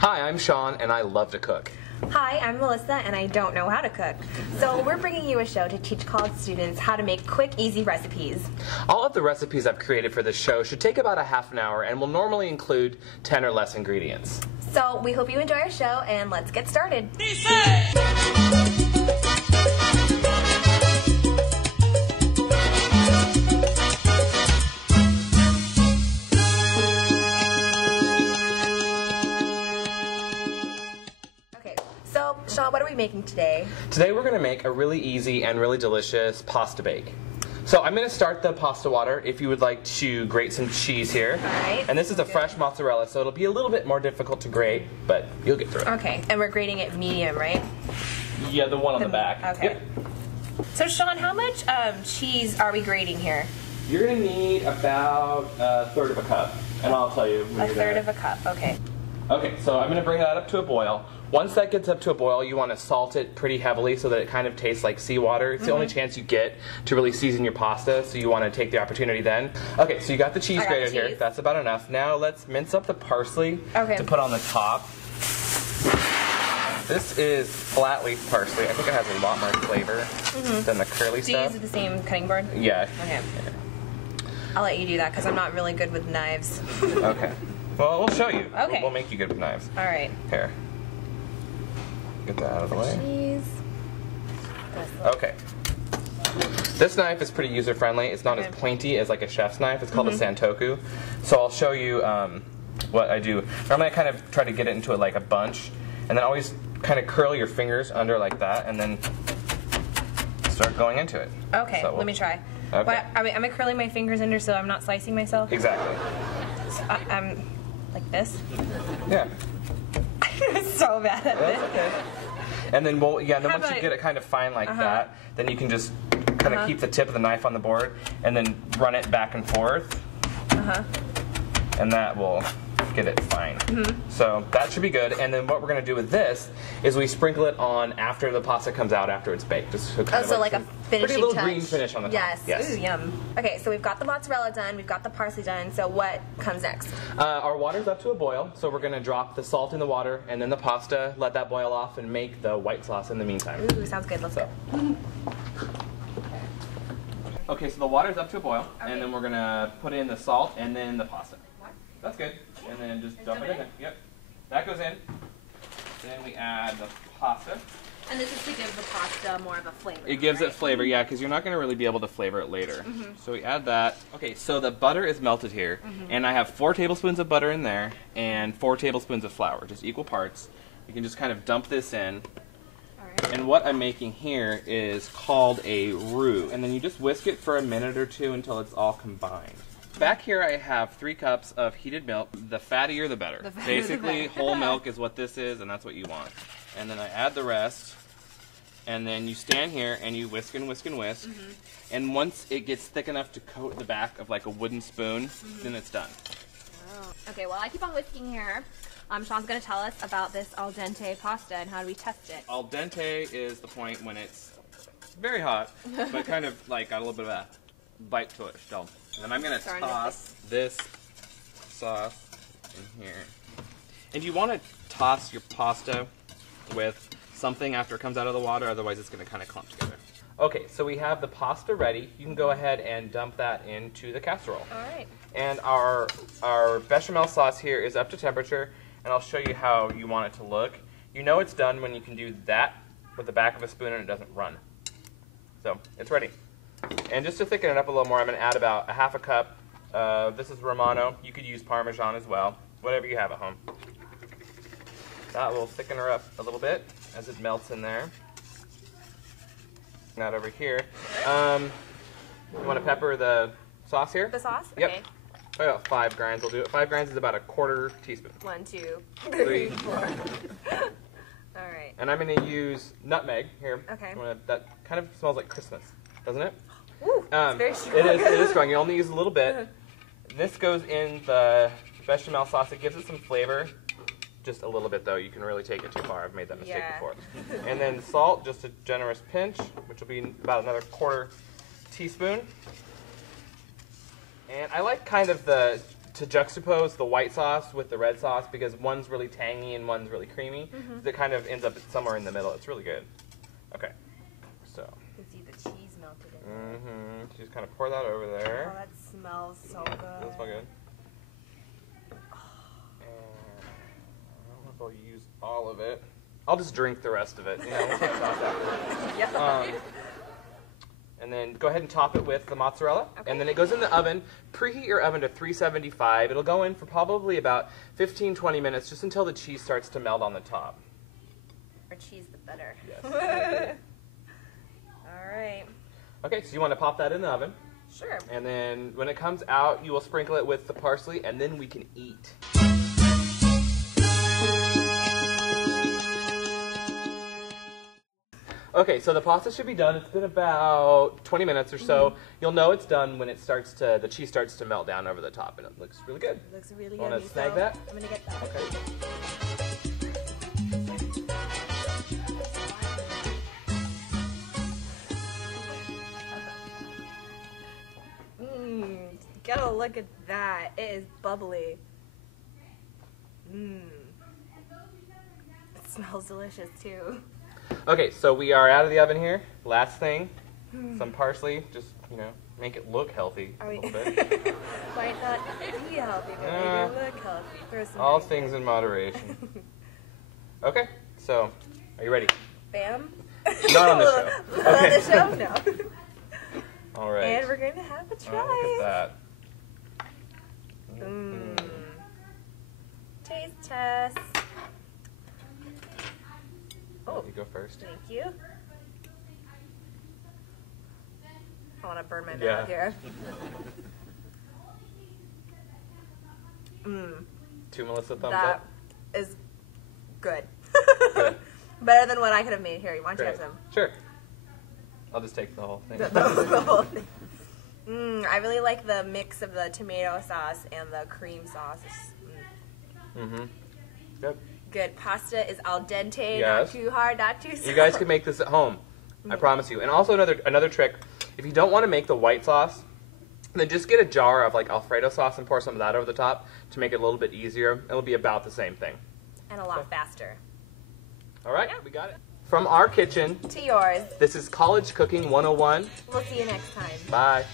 Hi, I'm Sean, and I love to cook. Hi, I'm Melissa, and I don't know how to cook. So we're bringing you a show to teach college students how to make quick, easy recipes. All of the recipes I've created for this show should take about a half an hour and will normally include 10 or less ingredients. So we hope you enjoy our show, and let's get started. So, Sean, what are we making today? Today we're going to make a really easy and really delicious pasta bake. So I'm going to start the pasta water if you would like to grate some cheese here. Alright. And this is a fresh mozzarella, so it'll be a little bit more difficult to grate, but you'll get through it. Okay, and we're grating it medium, right? Yeah, the one on the back. Okay. Yep. So, Sean, how much cheese are we grating here? You're going to need about a third of a cup, and I'll tell you when A you're third there. of a cup, okay. Okay, so I'm going to bring that up to a boil. Once that gets up to a boil, you want to salt it pretty heavily so that it kind of tastes like seawater. It's the only chance you get to really season your pasta, so you want to take the opportunity then. Okay, so you got the cheese grated here. That's about enough. Now let's mince up the parsley to put on the top. This is flat leaf parsley. I think it has a lot more flavor than the curly stuff. Do you use the same cutting board? Yeah. Okay. I'll let you do that because I'm not really good with knives. Okay. Well, we'll show you. Okay. We'll make you good with knives. All right. Here. Get that out of the way. Cheese. Okay. This knife is pretty user-friendly. It's not as pointy as like a chef's knife. It's called a santoku. So I'll show you what I do. Normally I kind of try to get it into like a bunch, and then always kind of curl your fingers under like that, and then start going into it. Okay, so let me try. Okay. What, am I curling my fingers under so I'm not slicing myself? Exactly. So I'm like this? Yeah. I'm so bad at this. Okay. And then once you about get it kind of fine like that, then you can just kind of keep the tip of the knife on the board and then run it back and forth. And that will get it fine. So that should be good. And then what we're going to do with this is we sprinkle it on after the pasta comes out after it's baked. Just so kind of like a finishing pretty little touch. green finish on the top. Yes. Ooh, yum. Okay, so we've got the mozzarella done, we've got the parsley done, so what comes next? Our water's up to a boil, so we're going to drop the salt in the water and then the pasta, let that boil off, and make the white sauce in the meantime. Ooh, sounds good. Let's go. Okay, so the water's up to a boil, and then we're going to put in the salt and then the pasta. That's good. And then just dump it in. Yep. That goes in. Then we add the pasta. And this is to give the pasta more of a flavor. It gives it flavor, yeah, because you're not going to really be able to flavor it later. So we add that. Okay, so the butter is melted here, and I have 4 tablespoons of butter in there and 4 tablespoons of flour, just equal parts. You can just kind of dump this in. And what I'm making here is called a roux, and then you just whisk it for a minute or two until it's all combined. Back here I have 3 cups of heated milk. The fattier the better. Basically, whole milk is what this is, and that's what you want. And then I add the rest, and then you stand here and you whisk and whisk and whisk. And once it gets thick enough to coat the back of like a wooden spoon, then it's done. Oh. Okay, well I keep on whisking here. Sean's going to tell us about this al dente pasta and how do we test it. Al dente is the point when it's very hot, but kind of like got a little bit of a bite to it still. And then I'm going to toss this sauce in here. And you want to toss your pasta with something after it comes out of the water, otherwise it's going to kind of clump together. Okay, so we have the pasta ready. You can go ahead and dump that into the casserole. All right. And our bechamel sauce here is up to temperature, and I'll show you how you want it to look. You know it's done when you can do that with the back of a spoon and it doesn't run. So it's ready. And just to thicken it up a little more, I'm going to add about a half a cup. This is Romano. You could use Parmesan as well, whatever you have at home. That will thicken her up a little bit as it melts in there. That over here. You want to pepper the sauce here? The sauce? Yep. Okay. About 5 grinds will do it. 5 grinds is about a 1/4 teaspoon. 1, 2, 3, 4. All right. And I'm going to use nutmeg here. Okay. That kind of smells like Christmas, doesn't it? Ooh, it's very strong. It is strong. You only use a little bit. This goes in the bechamel sauce. It gives it some flavor. Just a little bit, though. You can really take it too far. I've made that mistake before. And then salt, just a generous pinch, which will be about another 1/4 teaspoon. And I like kind of to juxtapose the white sauce with the red sauce because one's really tangy and one's really creamy. So it kind of ends up somewhere in the middle. It's really good. Okay, so. You can see the cheese melted in there. Just kind of pour that over there. Oh, that smells so good. That smells good. And I don't know if I'll use all of it. I'll just drink the rest of it. You know, we'll take sauce after. Yeah. And then go ahead and top it with the mozzarella. Okay. And then it goes in the oven. Preheat your oven to 375. It'll go in for probably about 15-20 minutes, just until the cheese starts to melt on the top. More cheese, the better. Yes. All right. Okay, so you want to pop that in the oven. Sure. And then when it comes out, you will sprinkle it with the parsley, and then we can eat. Okay, so the pasta should be done. It's been about 20 minutes or so. You'll know it's done when it starts to, the cheese starts to melt down over the top, and it looks really good. It looks really good. Want to snag that? I'm gonna get that. Okay. Gotta look at that. It is bubbly. It smells delicious too. Okay, so we are out of the oven here. Last thing, some parsley. Just, you know, make it look healthy a little bit. Might not be healthy, but make it look healthy. Throw some All right things there. in moderation. Okay, so are you ready? Bam. Not on the show. Not Okay. on the show, no. All right. And we're going to have a try. Oh, look at that. Taste test. Oh, You go first. thank you. I want to burn my Yeah. mouth here. 2 Melissa thumbs That up. is good. Good. Better than what I could have made. Here, why don't you have Great. some? Sure. I'll just take the whole thing. The whole thing. I really like the mix of the tomato sauce and the cream sauce. Good. Good. Pasta is al dente, Yes. not too hard, not too soft. You guys can make this at home. I promise you. And also another trick, if you don't want to make the white sauce, then just get a jar of like Alfredo sauce and pour some of that over the top to make it a little bit easier. It'll be about the same thing. And a lot faster. All right, we got it. From our kitchen To yours. This is College Cooking 101. We'll see you next time. Bye.